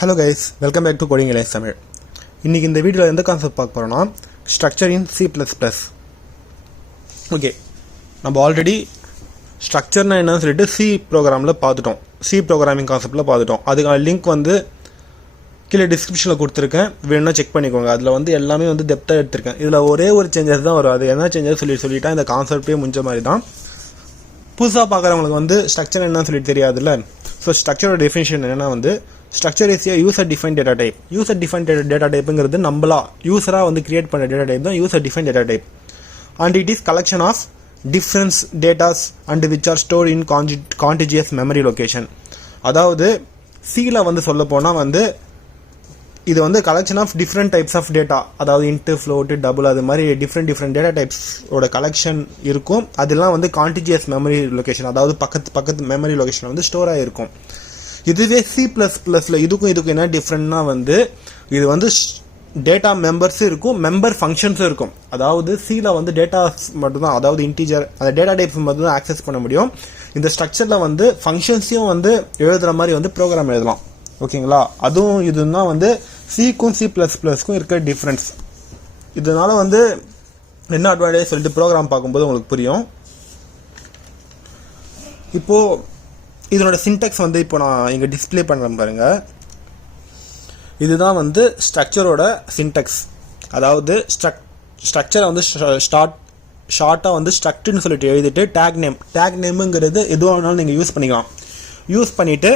Hello guys, welcome back to Coding Alliance Tamil. இன்னைக்கு இந்த வீடியோல எந்த கான்செப்ட் பார்க்க போறோம்னா ஸ்ட்ரக்சர் இன் C++. ஓகே, நம்ம ஆல்ரெடி ஸ்ட்ரக்சர்னா என்னன்னு சொல்லிட்டு C ப்ரோக்ராமில் பார்த்துட்டோம். C ப்ரோக்ராமிங் கான்செப்டில் பார்த்துட்டோம். அதுக்கான லிங்க் வந்து கீழே டிஸ்கிரிப்ஷனில் கொடுத்துருக்கேன், வேணும்னா செக் பண்ணிக்கோங்க. அதில் வந்து எல்லாமே வந்து டெப்த்தாக எடுத்திருக்கேன். இதில் ஒரே ஒரு சேஞ்சஸ் தான் வரும். அது என்ன சேஞ்சஸ் சொல்லிட்டா இந்த கான்செப்டே முடிஞ்ச மாதிரி தான். புதுசாக பார்க்குறவங்களுக்கு வந்து ஸ்ட்ரக்சர் என்னன்னு சொல்லிட்டு தெரியாதுல்ல. ஸோ ஸ்ட்ரக்சரோட டெஃபினிஷன் என்னென்னா வந்து structure is a user define data type. User define data டைப்புங்கிறது நம்மளா யூஸராக வந்து கிரியேட் பண்ண டேட்டா டைப் தான் user define data type. And it is collection of difference datas and which are store in contiguous memory location. அதாவது சியில் வந்து சொல்ல போனால் வந்து இது வந்து collection of different types of data, அதாவது இன்ட்டு ஃப்ளோட்டு டபுள் அது மாதிரி டிஃப்ரெண்ட் டேட்டா டைப்ஸோட கலெக்ஷன் இருக்கும். அதெல்லாம் வந்து கான்டிஜியஸ் மெமரி லொக்கேஷன், அதாவது பக்கத்து மெமரி லொக்கேஷன் வந்து ஸ்டோர் ஆகிருக்கும். இதுவே C++ல இதுக்கும் என்ன டிஃப்ரெண்ட்னா வந்து இது வந்து டேட்டா மெம்பர்ஸும் இருக்கும், மெம்பர் ஃபங்க்ஷன்ஸும் இருக்கும். அதாவது சியில் வந்து டேட்டாஸ் மட்டும்தான், அதாவது இன்டீஜர் அந்த டேட்டா டைப்ஸ் மட்டும் தான் ஆக்சஸ் பண்ண முடியும். இந்த ஸ்ட்ரக்சரில் வந்து ஃபங்க்ஷன்ஸையும் வந்து எழுதுகிற மாதிரி வந்து ப்ரோக்ராம் எழுதலாம். ஓகேங்களா, அதுவும் இதுதான் வந்து சிக்கும் C++க்கும் இருக்க டிஃப்ரென்ஸ். இதனால வந்து என்ன அட்வான்டேஜ் சொல்லிட்டு ப்ரோக்ராம் பார்க்கும்போது உங்களுக்கு புரியும். இப்போது இதனோட சின்டெக்ஸ் வந்து இப்போ நான் இங்கே டிஸ்பிளே பண்ணுறேன் பாருங்க. இதுதான் வந்து ஸ்ட்ரக்சரோட சின்டெக்ஸ். அதாவது ஸ்ட்ரக்சரை வந்து ஷார்ட்டாக வந்து ஸ்ட்ரக்ட்னு சொல்லிட்டு எழுதிட்டு டேக் நேமுங்கிறது எதுவாக வேணாலும் நீங்கள் யூஸ் பண்ணிக்கலாம். யூஸ் பண்ணிவிட்டு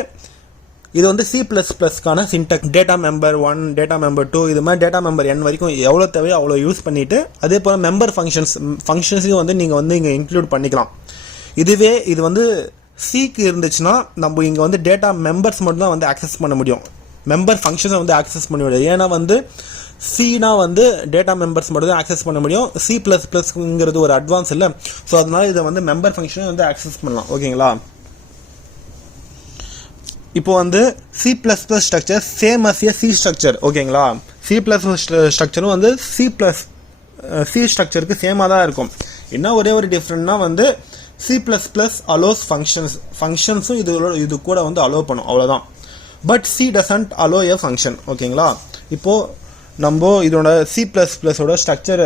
இது வந்து C++க்கான syntax. Data member 1, data member 2, இது மாதிரி டேட்டா மெம்பர் n வரைக்கும் எவ்வளோ தேவையோ அவ்வளோ யூஸ் பண்ணிவிட்டு அதே போல் மெம்பர் ஃபங்க்ஷன்ஸையும் வந்து நீங்கள் வந்து இங்கே இன்க்ளூட் பண்ணிக்கலாம். இதுவே இது வந்து சிக்கு இருந்துச்சுன்னா நம்ம இங்கே வந்து டேட்டா மெம்பர்ஸ் மட்டும் தான் வந்து ஆக்சஸ் பண்ண முடியும், மெம்பர் ஃபங்க்ஷனை வந்து ஆக்சஸ் பண்ண முடியாது. ஏன்னா வந்து சினா வந்து டேட்டா மெம்பர்ஸ் மட்டும் தான் ஆக்சஸ் பண்ண முடியும். C++ங்கிறது ஒரு அட்வான்ஸ் இல்லை. ஸோ அதனால இதை வந்து மெம்பர் ஃபங்க்ஷனை வந்து ஆக்சஸ் பண்ணலாம். ஓகேங்களா, இப்போ வந்து C++ structure same as a C structure. ஓகேங்களா, C++ ஸ்ட்ரக்சரும் வந்து C ஸ்ட்ரக்சருக்கு சேமாக தான் இருக்கும். என்ன ஒரே ஒரு டிஃப்ரெண்ட்னா வந்து C++ அலோஸ் ஃபங்க்ஷன்ஸும் இது கூட வந்து அலோவ் பண்ணும், அவ்வளோதான். But C doesn't allow a function. ஓகேங்களா, இப்போது நம்ம இதோட C++ஓட ஸ்ட்ரக்சர்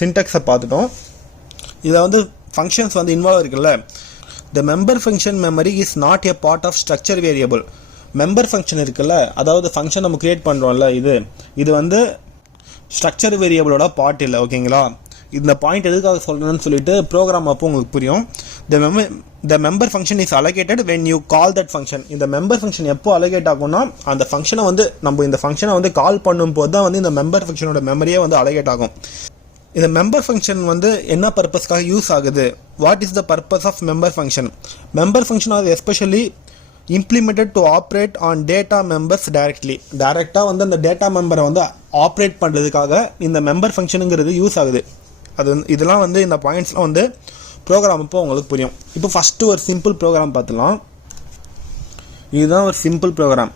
சின்டெக்ஸை பார்த்துட்டோம். இதில் வந்து ஃபங்க்ஷன்ஸ் வந்து இன்வால்வ் இருக்குல்ல. The member function memory is not a part of structure variable. Member function இருக்குல்ல, அதாவது ஃபங்க்ஷன் நம்ம கிரியேட் பண்ணுறோம்ல, இது வந்து ஸ்ட்ரக்சர் வேரியபிளோட பார்ட் இல்லை. ஓகேங்களா, இந்த பாயிண்ட் எதுக்காக சொல்கிறேன்னு சொல்லிட்டு ப்ரோக்ராம் அப்போ உங்களுக்கு புரியும். The member function is allocated when you call that function. இந்த மெம்பர் ஃபங்க்ஷன் எப்போ அலோகேட் ஆகும்னா அந்த ஃபங்க்ஷனை வந்து நம்ம இந்த ஃபங்க்ஷனை வந்து கால் பண்ணும்போது தான் வந்து இந்த மெம்பர் ஃபங்க்ஷனோட மெமரியே வந்து அலோகேட் ஆகும். இந்த மெம்பர் ஃபங்க்ஷன் வந்து என்ன பர்பஸ்க்காக யூஸ் ஆகுது? What is the purpose of member function? Member function are especially implemented to operate on data members டைரெக்டாக வந்து அந்த டேட்டா மெம்பரை வந்து ஆப்ரேட் பண்ணுறதுக்காக இந்த மெம்பர் ஃபங்க்ஷனுங்கிறது யூஸ் ஆகுது. இதெல்லாம் வந்து இந்த பாயிண்ட்ஸ்லாம் வந்து ப்ரோக்ராம் இப்போ உங்களுக்கு புரியும். இப்போ ஃபஸ்ட்டு ஒரு சிம்பிள் ப்ரோக்ராம் பார்த்துலாம். இதுதான் ஒரு சிம்பிள் ப்ரோக்ராம்.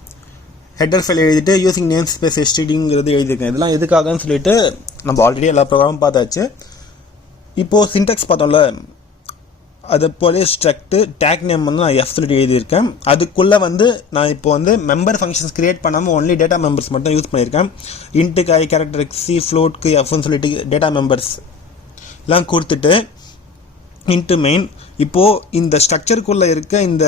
ஹெட்டர் ஃபைல் எழுதிட்டு யூசிங் நேம் ஸ்பேஸ் எஸ்டிடிங்கிறது எழுதியிருக்கேன். இதெல்லாம் எதுக்காகன்னு சொல்லிட்டு நம்ம ஆல்ரெடி எல்லா ப்ரோக்ராமும் பார்த்தாச்சு. இப்போது சின்டெக்ஸ் பார்த்தோம்ல, அது போல ஸ்ட்ரக்ட் டேக் நேம் வந்து நான் F சொல்லிட்டு எழுதியிருக்கேன். அதுக்குள்ளே வந்து நான் இப்போ வந்து மெம்பர் ஃபங்க்ஷன்ஸ் கிரியேட் பண்ணாமல் ஒன்லி டேட்டா மெம்பர்ஸ் மட்டும் யூஸ் பண்ணியிருக்கேன். இன்ட்டுக்கு கேரக்டருக்கு C, ஃப்ளோட்க்கு Fன்னு சொல்லிட்டு டேட்டா மெம்பர்ஸ் எல்லாம் கொடுத்துட்டு இன்ட்டு மெயின். இப்போது இந்த ஸ்ட்ரக்சருக்குள்ளே இருக்க இந்த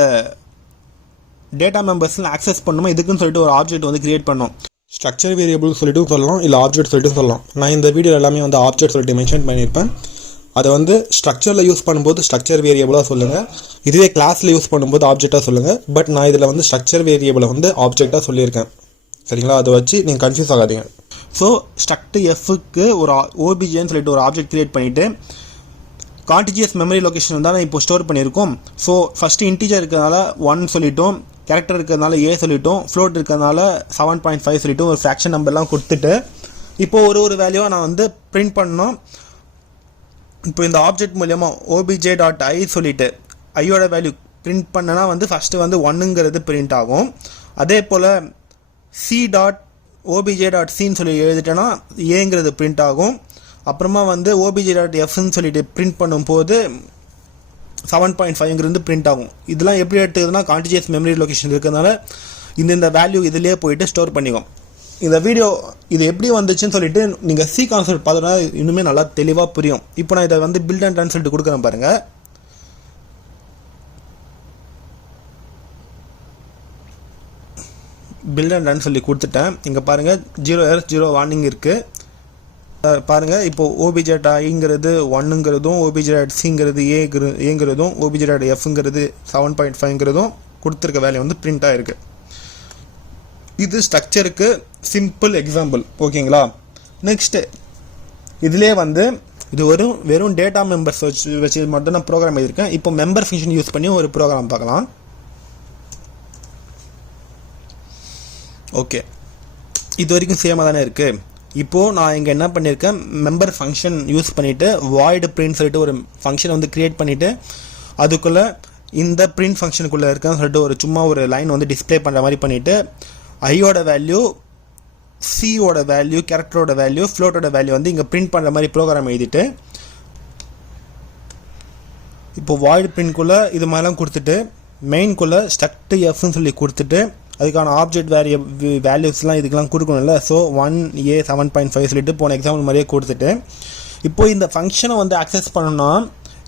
டேட்டா மெம்பர்ஸ்லாம் ஆக்சஸ் பண்ணுமா, இதுக்குன்னு சொல்லிட்டு ஒரு ஆப்ஜெக்ட் வந்து கிரியேட் பண்ணோம். ஸ்ட்ரக்சர் வேரியபிள் சொல்லிட்டு சொல்லலாம், இல்லை ஆப்ஜெக்ட் சொல்லிட்டு சொல்லலாம். நான் இந்த வீடியோ எல்லாமே வந்து ஆப்ஜெக்ட் சொல்லிட்டு மென்ஷன் பண்ணியிருப்பேன். அதை வந்து ஸ்ட்ரக்சரில் யூஸ் பண்ணும்போது ஸ்ட்ரக்சர் வேரியபிளாக சொல்லுங்கள், இதுவே கிளாஸில் யூஸ் பண்ணும்போது ஆப்ஜெக்டாக சொல்லுங்கள். பட் நான் இதில் வந்து ஸ்ட்ரக்சர் வேரியபிளை வந்து ஆப்ஜெக்டாக சொல்லியிருக்கேன். சரிங்களா, அதை வச்சு நீங்கள் கன்ஃபியூஸ் ஆகாதீங்க. ஸோ ஸ்ட்ரக்ட் எஃப்க்கு ஒரு ஓபிஜேன்னு சொல்லிட்டு ஒரு ஆப்ஜெக்ட் கிரியேட் பண்ணிவிட்டு கான்டிஜியஸ் மெமரி லொக்கேஷன் தான் இப்போ ஸ்டோர் பண்ணியிருக்கோம். ஸோ ஃபஸ்ட்டு இன்டீஜர் இருக்கிறதுனால 1 சொல்லிட்டோம், கேரக்டர் இருக்கிறதுனால A சொல்லிட்டோம், ஃப்ளோட் இருக்கிறதுனால 7.5 சொல்லிட்டோம், ஒரு ஃப்ராக்ஷன் நம்பர்லாம் கொடுத்துட்டு இப்போது ஒரு வேல்யூவாக நான் வந்து பிரிண்ட் பண்ணோம். இப்போ இந்த ஆப்ஜெக்ட் மூலியமாக obj.i சொல்லிட்டு ஐயோட வேல்யூ பிரிண்ட் பண்ணனா வந்து ஃபஸ்ட்டு வந்து 1ங்கிறது பிரிண்ட் ஆகும். அதே போல் c.obj.cன்னு சொல்லி எழுதிட்டேன்னா ஏங்கிறது பிரிண்ட் ஆகும். அப்புறமா வந்து obj.fன்னு சொல்லிட்டு பிரிண்ட் பண்ணும்போது 7.5ங்கிறது பிரிண்ட் ஆகும். இதெல்லாம் எப்படி எடுத்துக்குதுன்னா கான்டிஜியஸ் மெமரி லொக்கேஷன் இருக்கிறதுனால இந்த வேல்யூ இதிலேயே போயிட்டு ஸ்டோர் பண்ணிக்கும். இந்த வீடியோ இது எப்படி வந்துச்சுன்னு சொல்லிட்டு நீங்கள் சி கான்செப்ட் பார்த்தோன்னா இன்னுமே நல்லா தெளிவாக புரியும். இப்போ நான் இதை வந்து பில்ட் அண்ட் ரன் சொல்லிட்டு கொடுக்குறேன் பாருங்கள். பில்ட் அண்ட் ரன் சொல்லி கொடுத்துட்டேன். இங்கே பாருங்கள் 0 எரர் 0 வார்னிங் இருக்குது பாருங்கள். இப்போது obj.iங்கிறது 1ங்கிறதும் obj.cங்கிறது ஏங்கிறதும் obj.fங்கிறது 7.5ங்கிறதும் கொடுத்துருக்க வேல்யூ வந்து பிரிண்ட் ஆகிருக்கு. இது ஸ்ட்ரக்சருக்கு சிம்பிள் எக்ஸாம்பிள். ஓகேங்களா. நெக்ஸ்ட்டு இதிலே வந்து இது வெறும் டேட்டா மெம்பர்ஸ் வச்சு மட்டும் நான் ப்ரோக்ராம் எழுதியிருக்கேன். இப்போ மெம்பர் ஃபங்க்ஷன் யூஸ் பண்ணி ஒரு ப்ரோக்ராம் பார்க்கலாம். ஓகே, இது வரைக்கும் சேமாக தானே இருக்குது. இப்போது நான் இங்கே என்ன பண்ணியிருக்கேன், மெம்பர் ஃபங்க்ஷன் யூஸ் பண்ணிவிட்டு வாய்டு பிரிண்ட் சொல்லிட்டு ஒரு ஃபங்க்ஷன் வந்து க்ரியேட் பண்ணிவிட்டு அதுக்குள்ளே இந்த பிரிண்ட் ஃபங்க்ஷனுக்குள்ளே இருக்கான்னு சொல்லிட்டு ஒரு சும்மா ஒரு லைன் வந்து டிஸ்பிளே பண்ணுற மாதிரி பண்ணிவிட்டு ஐயோட வேல்யூ, சியோட வேல்யூ, கேரக்டரோட வேல்யூ, ஃப்ளோட்டோட வேல்யூ வந்து இங்கே பிரிண்ட் பண்ணுற மாதிரி ப்ரோக்ராம் எழுதிட்டு இப்போ வாய்டு பிரிண்ட்குள்ளே இது மாதிரிலாம் கொடுத்துட்டு மெயின்குள்ளே ஸ்ட்ரக்ட் எஃப்னு சொல்லி கொடுத்துட்டு அதுக்கான ஆப்ஜெக்ட் வேல்யூஸ்லாம் இதுக்கெலாம் கொடுக்கணும்ல. ஸோ 1a 7.5 சொல்லிட்டு போன எக்ஸாம்பிள் மாதிரியே கொடுத்துட்டு இப்போது இந்த ஃபங்க்ஷனை வந்து ஆக்சஸ் பண்ணணும்னா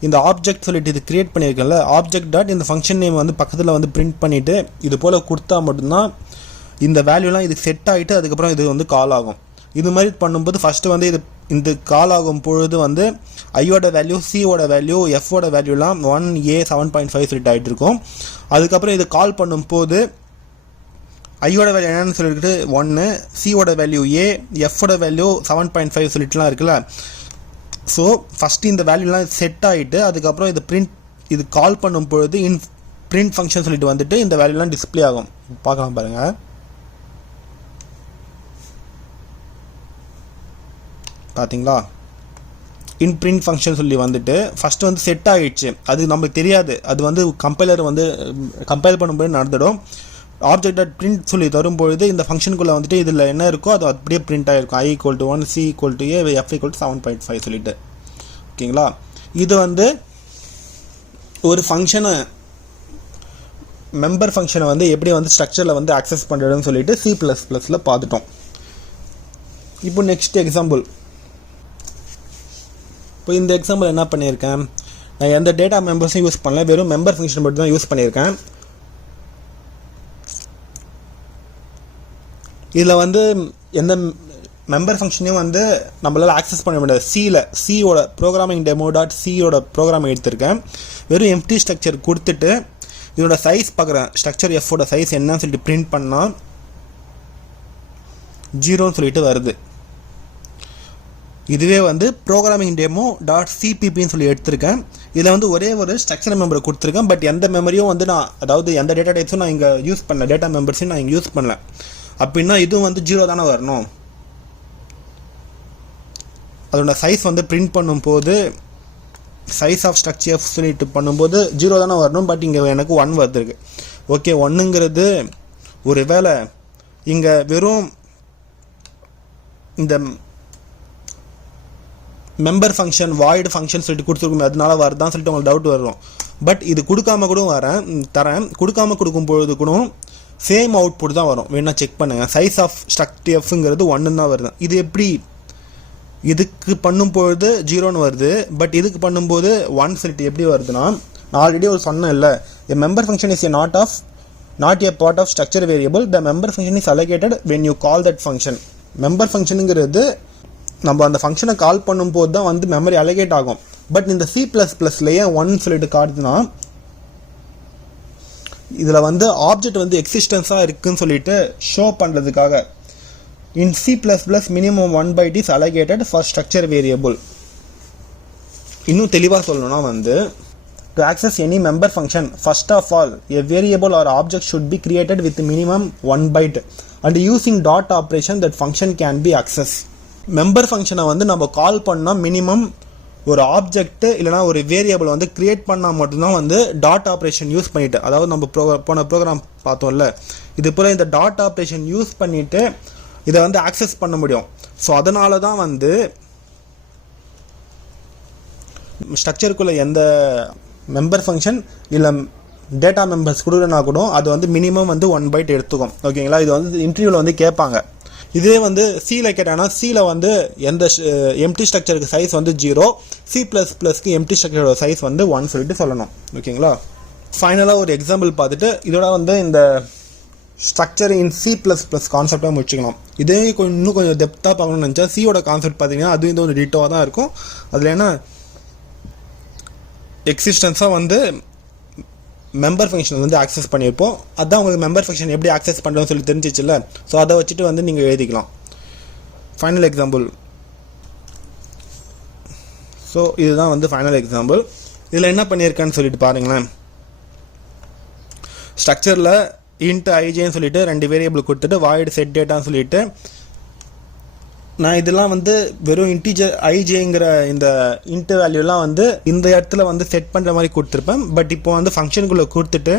இந்த ஆப்ஜெக்ட் சொல்லிட்டு இது க்ரியேட் பண்ணியிருக்கேன்ல, ஆப்ஜெக்ட் டாட் இந்த ஃபங்க்ஷன் நேம் வந்து பக்கத்தில் வந்து பிரிண்ட் பண்ணிவிட்டு இது போல் கொடுத்தா மட்டும்தான் இந்த வேல்யூலாம் இது செட் ஆகிட்டு அதுக்கப்புறம் இது வந்து கால் ஆகும். இது மாதிரி பண்ணும்போது ஃபஸ்ட்டு வந்து இந்த கால் ஆகும் பொழுது வந்து ஐயோட வேல்யூ, சியோட வேல்யூ, எஃபோட வேல்யூலாம் 1a 7.5 சொல்லிட்டு ஆகிட்டு இருக்கும். அதுக்கப்புறம் இது கால் பண்ணும்போது ஐயோட வேல்யூ என்னன்னு சொல்லிட்டு 1, சியோட வேல்யூ a, எஃபோட வேல்யூ 7.5 சொல்லிட்டுலாம் இருக்குல்ல. ஸோ ஃபஸ்ட்டு இந்த வேல்யூலாம் செட் ஆகிட்டு அதுக்கப்புறம் இது கால் பண்ணும் பொழுது பிரிண்ட் ஃபங்க்ஷன் சொல்லிட்டு வந்துட்டு இந்த வேல்யூலாம் டிஸ்பிளே ஆகும். பார்க்கலாம் பாருங்கள். பார்த்தீங்களா, பிரிண்ட் ஃபங்க்ஷன் சொல்லி வந்துட்டு ஃபஸ்ட்டு வந்து செட் ஆகிடுச்சு. அது நம்மளுக்கு தெரியாது, அது வந்து கம்பைலர் வந்து கம்பைல் பண்ணும்போது நடந்துடும். ஆப்ஜெக்ட் டாட் பிரிண்ட் சொல்லி தரும்பொழுது இந்த ஃபங்க்ஷனுக்குள்ளே வந்துட்டு இதில் என்ன இருக்கோ அது அப்படியே பிரிண்ட் ஆகிருக்கும். i = 1, c = a, f = 7.5 சொல்லிட்டு. ஓகேங்களா. இது வந்து ஒரு ஃபங்க்ஷனை மெம்பர் ஃபங்க்ஷனை வந்து எப்படி வந்து ஸ்ட்ரக்சரில் வந்து ஆக்சஸ் பண்ணுறதுன்னு சொல்லிட்டு C++ல் பார்த்துட்டோம். இப்போ நெக்ஸ்ட் எக்ஸாம்பிள். இப்போ இந்த எக்ஸாம்பிள் என்ன பண்ணியிருக்கேன், நான் எந்த டேட்டா மெம்பர்ஸும் யூஸ் பண்ணல, வெறும் மெம்பர் ஃபங்க்ஷன் மட்டும் தான் யூஸ் பண்ணியிருக்கேன். இதில் வந்து எந்த மெம்பர் ஃபங்க்ஷனையும் வந்து நம்மளால் ஆக்சஸ் பண்ண முடியாது. சியோட ப்ரோக்ராமிங் டெமோ.c ப்ரோக்ராம் எடுத்திருக்கேன். வெறும் எம்டி ஸ்ட்ரக்சர் கொடுத்துட்டு இதோட சைஸ் பார்க்குறேன், ஸ்ட்ரக்சர் எஃபோட சைஸ் என்னன்னு சொல்லிட்டு பிரிண்ட் பண்ணால் 0ன்னு சொல்லிட்டு வருது. இதுவே வந்து ப்ரோக்ராமிங் டெமோ.cppன்னு சொல்லி எடுத்திருக்கேன். இதில் வந்து ஒரே ஒரு ஸ்ட்ரக்சர் மெம்பரை கொடுத்துருக்கேன். பட் எந்த மெமரியும் வந்து அதாவது எந்த டேட்டா டைப்ஸும் நான் இங்கே யூஸ் பண்ணல, டேட்டா மெம்பர்ஸையும் நான் இங்கே யூஸ் பண்ணல. அப்படின்னா இதுவும் வந்து 0 தானே வரணும். அதோட சைஸ் வந்து பிரிண்ட் பண்ணும்போது சைஸ் ஆஃப் ஸ்ட்ரக்சர் சொல்லிட்டு பண்ணும்போது 0 தானே வரணும். பட் இங்கே எனக்கு 1 வந்துருக்கு. ஓகே, 1ங்கிறது ஒரு வேளை இங்கே வெறும் இந்த மெம்பர் ஃபங்க்ஷன் வாய்டு ஃபங்க்ஷன் சொல்லிட்டு கொடுத்துருக்கோம், அதனால வருதான்னு சொல்லிட்டு உங்களுக்கு டவுட் வரும். பட் இது கொடுக்காம கூட தரேன். கொடுக்காம கொடுக்கும்பொழுது கூட சேம் அவுட்புட் தான் வரும். வேணா செக் பண்ணுங்கள். சைஸ் ஆஃப் ஸ்ட்ரக்சர்ங்கிறது 1 தான் வருது. இது எப்படி, இதுக்கு பண்ணும்பொழுது 0ன்னு வருது, பட் இதுக்கு பண்ணும்போது 1 சொல்லிட்டு எப்படி வருதுன்னா, நான் ஆல்ரெடி ஒரு சொன்னேன் இல்லை, a member function is not a part of structure variable. The member function is allocated when you call that function. Member ஃபங்க்ஷனுங்கிறது நம்ம அந்த ஃபங்க்ஷனை கால் பண்ணும்போது தான் வந்து மெமரி அலோகேட் ஆகும். பட் இந்த C++லேயே 1 சொல்லிட்டு காட்டுதுன்னா இதில் வந்து ஆப்ஜெக்ட் வந்து எக்ஸிஸ்டன்ஸாக இருக்குன்னு சொல்லிட்டு ஷோ பண்ணுறதுக்காக in C++ minimum 1 byte is allocated for structure variable. இன்னும் தெளிவாக சொல்லணும்னா வந்து to access any member function, first of all a variable or object should be created with minimum 1 byte and using dot operation that function can be accessed. Member ஃபங்க்ஷனை வந்து நம்ம கால் பண்ணால் minimum ஒரு object இல்லைனா ஒரு வேரியபிள் வந்து create பண்ணால் மட்டும்தான் வந்து டாட் ஆப்ரேஷன் யூஸ் பண்ணிவிட்டு, அதாவது நம்ம போன ப்ரோக்ராம் பார்த்தோம்ல, இது போல் இந்த டாட் ஆப்ரேஷன் யூஸ் பண்ணிவிட்டு இதை வந்து ஆக்சஸ் பண்ண முடியும். ஸோ அதனால தான் வந்து ஸ்ட்ரக்சருக்குள்ளே எந்த மெம்பர் ஃபங்க்ஷன் இல்லை டேட்டா மெம்பர்ஸ் கொடுக்குறனா கூட அது வந்து மினிமம் வந்து 1 பைட் எடுத்துக்கும். ஓகேங்களா, இது வந்து இன்டர்வியூவில் வந்து கேட்பாங்க. இதே வந்து சியில் கேட்டாங்கன்னா சியில் வந்து எந்த எம்டி ஸ்ட்ரக்சருக்கு சைஸ் வந்து 0, C++க்கு எம்டி ஸ்ட்ரக்சரோட சைஸ் வந்து 1 சொல்லிட்டு சொல்லணும். ஓகேங்களா, ஃபைனலாக ஒரு எக்ஸாம்பிள் பார்த்துட்டு இதோட வந்து இந்த ஸ்ட்ரக்சர் இன் C++ கான்செப்டாக முடிச்சுக்கலாம். இதே இன்னும் கொஞ்சம் டெப்த்தாக பார்க்கணும்னு நினச்சா சியோட கான்செப்ட் பார்த்தீங்கன்னா அது இந்த ஒரு டீட்டோவாக தான் இருக்கும். அதில் என்ன எக்ஸிஸ்டன்ஸாக வந்து மெம்பர் ஃபங்க்ஷன் வந்து ஆக்சஸ் பண்ணியிருப்போம். அதுதான் உங்களுக்கு மெம்பர் ஃபங்க்ஷன் எப்படி ஆக்சஸ் பண்ணுறோன்னு சொல்லி தெரிஞ்சிச்சுல்ல. ஸோ அதை வச்சுட்டு வந்து நீங்கள் எழுதிக்கலாம். Final example. ஸோ இதுதான் வந்து ஃபைனல் எக்ஸாம்பிள். இதில் என்ன பண்ணியிருக்கேன்னு சொல்லிட்டு பாருங்களேன். ஸ்ட்ரக்சரில் இன்ட் ஐஜேன்னு சொல்லிட்டு 2 வேரியபிள் கொடுத்துட்டு வாய்டு செட் டேட்டான்னு சொல்லிட்டு நான் இதெல்லாம் வந்து வெறும் இன்டிஜர் ஐஜேங்கிற இந்த இன்ட் வேல்யூலாம் வந்து இந்த இடத்துல வந்து செட் பண்ணுற மாதிரி கொடுத்துருப்பேன். பட் இப்போ வந்து ஃபங்க்ஷனுக்குள்ளே கொடுத்துட்டு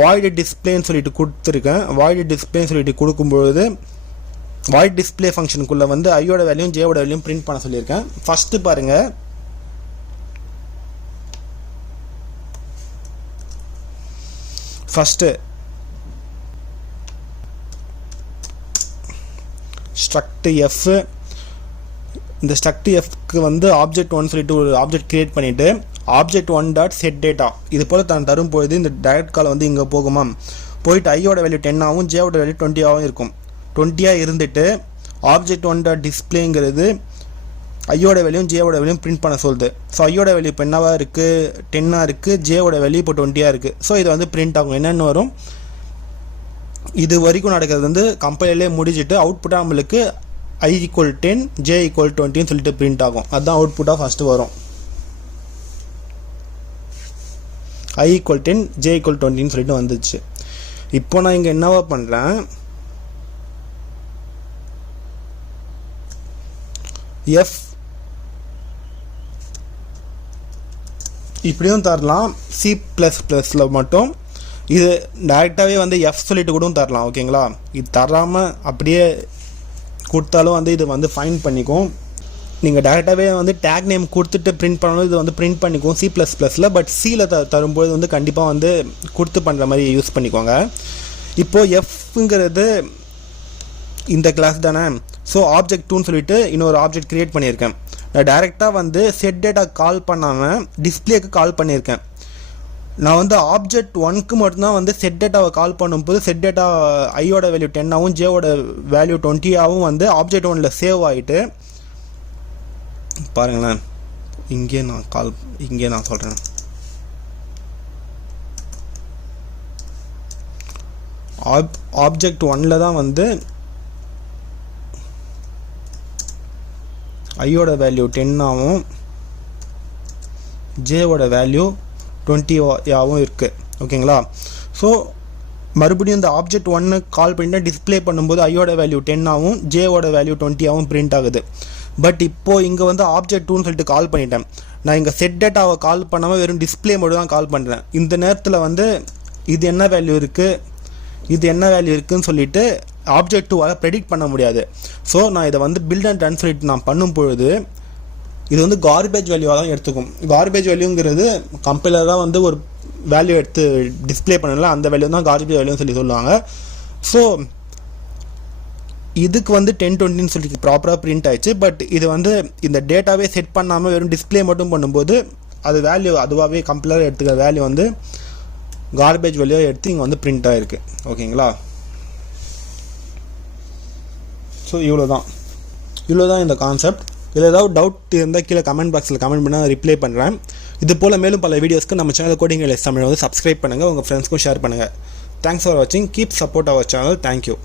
வாய்டு டிஸ்பிளேன்னு சொல்லிட்டு கொடுத்துருக்கேன். வாய்டு டிஸ்பிளேன்னு சொல்லிட்டு கொடுக்கும்பொழுது வாய்ட் டிஸ்பிளே ஃபங்க்ஷனுக்குள்ளே வந்து ஐயோட வேல்யூயும் ஜேவோட வேல்யூயும் பிரிண்ட் பண்ண சொல்லியிருக்கேன். ஃபஸ்ட்டு பாருங்கள், ஃபஸ்ட்டு ஸ்ட்ரக்ட் எஃப், இந்த ஸ்ட்ரக்ட் எஃப்க்கு வந்து ஆப்ஜெக்ட் 1 சொல்லிட்டு ஒரு ஆப்ஜெக்ட் கிரியேட் பண்ணிவிட்டு ஆப்ஜெக்ட் 1 டாட் செட் டேட்டா இது போல் தான் தரும் பொழுது இந்த டைரக்ட் கால் வந்து இங்கே போகுமா, போயிட்டு ஐயோட வேல்யூ 10 ஆகும், ஜேவோட வேல்யூ 20 ஆகும் இருக்கும். 20 இருந்துட்டு ஆப்ஜெக்ட் 1 டாட் டிஸ்பிளேங்கிறது ஐயோட வேல்யூயும் ஜேவோட வேல்யூயும் பிரிண்ட் பண்ண சொல்லுது. ஸோ ஐயோட வேல்யூ இப்போ என்னவா இருக்குது, 10 இருக்குது, ஜேவோட வேல்யூ இப்போ 20 இருக்குது. ஸோ இது வந்து பிரிண்ட் ஆகும். என்னென்னு வரும், இது வரைக்கும் நடக்கிறது வந்து கம்பைலே முடிச்சுட்டு அவுட்புட்டாக நம்மளுக்கு I = 10 J = 20 சொல்லிட்டு பிரிண்ட் ஆகும். அதுதான் அவுட்புட்டாக ஃபஸ்ட்டு வரும். I = 10 J = 20 சொல்லிட்டு வந்துச்சு. இப்போ நான் இங்கே என்னவா பண்ணுறேன், F இப்படியும் தரலாம். C++ல மட்டும் இது டைரெக்டாகவே வந்து F சொல்லிட்டு கூட தரலாம். ஓகேங்களா, இது தராமல் அப்படியே கொடுத்தாலும் வந்து இது வந்து ஃபைன் பண்ணிக்கும். நீங்கள் டைரெக்டாகவே வந்து டேக் நேம் கொடுத்துட்டு பிரிண்ட் பண்ணணும், இது வந்து பிரிண்ட் பண்ணிக்கும் C++ல. பட் சியில் தரும்போது வந்து கண்டிப்பாக வந்து கொடுத்து பண்ணுற மாதிரி யூஸ் பண்ணிக்கோங்க. இப்போது எஃப்ங்கிறது இந்த கிளாஸ் தானே. ஸோ ஆப்ஜெக்ட் 2ன்னு சொல்லிட்டு இன்னொரு ஆப்ஜெக்ட் க்ரியேட் பண்ணியிருக்கேன். நான் டைரெக்டாக வந்து செட் டேட்டா கால் பண்ணாமல் டிஸ்பிளேக்கு கால் பண்ணியிருக்கேன். நான் வந்து ஆப்ஜெக்ட் 1க்கு மட்டும்தான் வந்து செட் டேட்டாவை கால் பண்ணும்போது செட் டேட்டா ஐயோட வேல்யூ 10 ஆகும், ஜேவோட வேல்யூ 20 ஆகும் வந்து ஆப்ஜெக்ட் 1ல் சேவ் ஆகிட்டு பாருங்களேன். இங்கே நான் சொல்கிறேன், ஆப்ஜெக்ட் 1ல் தான் வந்து ஐயோட வேல்யூ 10 ஆகும், ஜேவோட வேல்யூ 20 இருக்குது. ஓகேங்களா, ஸோ மறுபடியும் இந்த ஆப்ஜெக்ட் 1 கால் பண்ணிட்டு டிஸ்பிளே பண்ணும்போது ஐயோட வேல்யூ 10 ஆகும், ஜேவோட வேல்யூ 20 ஆகும் பிரிண்ட் ஆகுது. பட் இப்போது இங்கே வந்து ஆப்ஜெக்ட் 2ன்னு சொல்லிட்டு கால் பண்ணிட்டேன். நான் இங்கே செட் டேட்டாவை கால் பண்ணாமல் வெறும் டிஸ்பிளே மட்டும் தான் கால் பண்ணுறேன். இந்த நேரத்தில் வந்து இது என்ன வேல்யூ இருக்குது, இது என்ன வேல்யூ இருக்குதுன்னு சொல்லிட்டு ஆப்ஜெக்ட் 2வால் ப்ரெடிக்ட் பண்ண முடியாது. ஸோ நான் இதை வந்து பில்ட் அண்ட் ரன் சொல்லிட்டு நான் பண்ணும் பொழுது இது வந்து கார்பேஜ் வேல்யூவாக தான் எடுத்துக்கும். கார்பேஜ் வேல்யூங்கிறது கம்பைலர் தான் வந்து ஒரு வேல்யூ எடுத்து டிஸ்பிளே பண்ணல, அந்த வேல்யூ தான் கார்பேஜ் வேல்யூன்னு சொல்லி சொல்லுவாங்க. ஸோ இதுக்கு வந்து 1020 சொல்லி ப்ராப்பராக பிரிண்ட் ஆயிடுச்சு. பட் இது வந்து இந்த டேட்டாவே செட் பண்ணாமல் வெறும் டிஸ்பிளே மட்டும் பண்ணும்போது அது வேல்யூ அதுவாகவே கம்பைலர் எடுத்துக்கிற வேல்யூ வந்து கார்பேஜ் வேல்யூவாக எடுத்து இங்கே வந்து பிரிண்ட் ஆகிருக்கு. ஓகேங்களா, ஸோ இவ்வளோதான் இந்த கான்செப்ட். இதில் ஏதாவது டவுட் இருந்தால் கீழே கமெண்ட் பாக்ஸில் கமெண்ட் பண்ணால் ரிப்ளை பண்ணுறேன். இது போல் மேலும் பல வீடியோஸ்க்கு நம்ம சேனல் கோடிங் தமிழ் வந்து சப்ஸ்கிரைப் பண்ணுங்கள், உங்கள் ஃப்ரெண்ட்ஸ்க்கும் ஷேர் பண்ணுங்கள். தேங்க்ஸ் ஃபார் வாட்சிங். Keep support our channel. Thank you.